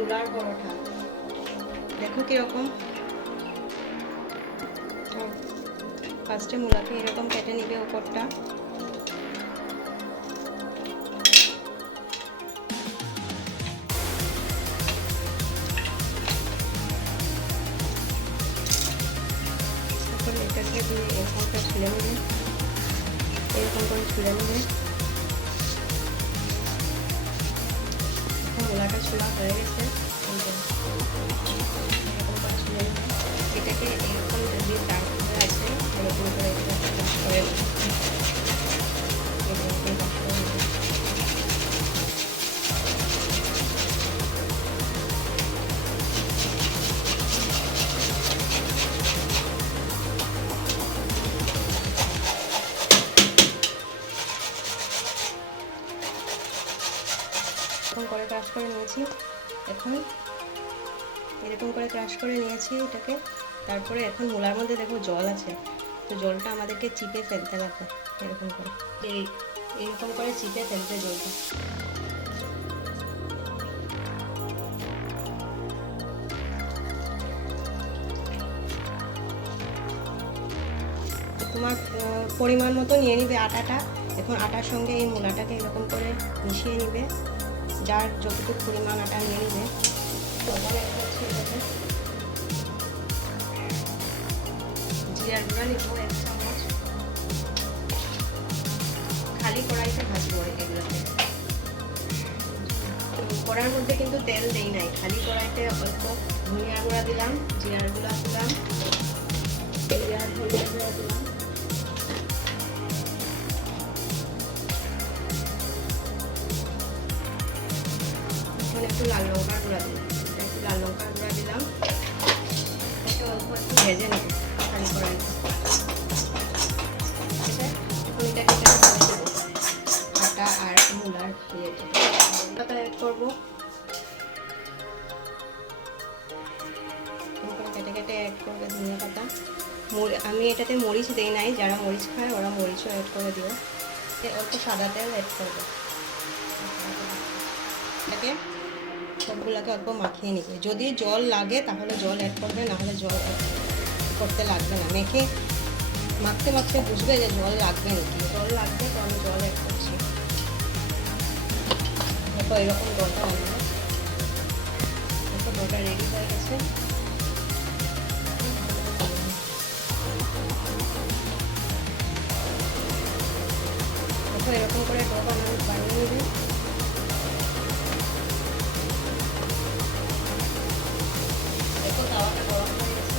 মূলার পরোটা দেখো কিরকম। ফার্স্টে মূলাকে এরকম কেটে নিবে উপরটা, তারপরে এটাকে দিয়ে এরকমটা ছুলে নেবে, এরকম করে ছুলে নেবে। মূলাটা ছোলা হয়ে গেছে, এরকম করে ছুলে নেবে। এটাকে এরকম যদি দাগ হয়ে আছে এরকম করে করে এরকম করে ক্রাশ করে নিয়েছি। এখন এরকম করে ক্রাশ করে নিয়েছি এটাকে। তারপরে এখন মূলার মধ্যে দেখো জল আছে, তো জলটা আমাদেরকে চিপে ফেলতে লাগবে। এরকম করে এইরকম করে চিপে ফেলতে জলটা। তোমার পরিমাণ মতো নিয়ে নিবে আটাটা। এখন আটার সঙ্গে এই মূলাটাকে এরকম করে মিশিয়ে নিবে, যার যতটুকু পরিমাণ আটা নিয়ে নিবে। জিরার গুঁড়া নিব 1 চামচ, খালি কড়াইতে ভাজবো এগুলোকে। কড়াইয়ের মধ্যে কিন্তু তেল দেই নাই, খালি কড়াইতে অল্প ধনিয়া গুঁড়া দিলাম, জিরার গুঁড়া দিলাম, একটু লাল লঙ্কার গুঁড়া দিলাম, একটু লাল লঙ্কার গুঁড়া দিলাম। এটাকে অল্প একটু ভেজে নেব খালি কড়াইতে। আটা আর মূলার পাতা অ্যাড করবো, কেটে কেটে অ্যাড করবে ধনিয়া পাতা। আমি এটাতে মরিচ দেই নাই, যারা মরিচ খায় ওরা মরিচও অ্যাড করে দিও। অল্প সাদা তেল অ্যাড করবে। এটাকে সবগুলোকে অল্প মাখিয়ে নিবে। যদি জল লাগে তাহলে জল অ্যাড করবে, নাহলে জল করতে লাগবে না। মেখে মাখতে মাখতে বুঝবে যে জল লাগবে নাকি। জল লাগবে তো আমি জল অ্যাড করছি। দেখো এরকম জলটা লাগবে। দেখো ডোটা রেডি হয়ে গেছে। দেখো এরকম করে ডো বানিয়ে নেবে। দেখো তাওয়াটা গরম হয়ে গেছে।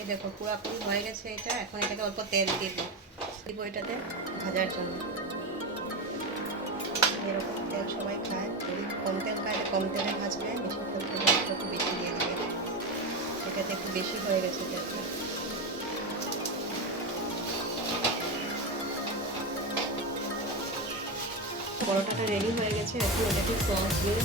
এই দেখো পুরোপুরি হয়ে গেছে এটা। এখন এটাকে অল্প তেল দিব এটাতে ভাজার জন্য। এরকম তেল সবাই খায়, যদি কম তেল খায় কম তেলে ভাজবে, বেশি তেল খেলে একটু বেশি দিয়ে দিবে। এটাতে একটু বেশি হয়ে গেছে তেলটা। পরোটাটা রেডি হয়ে গেছে। এখন এটাকে সস দিয়ে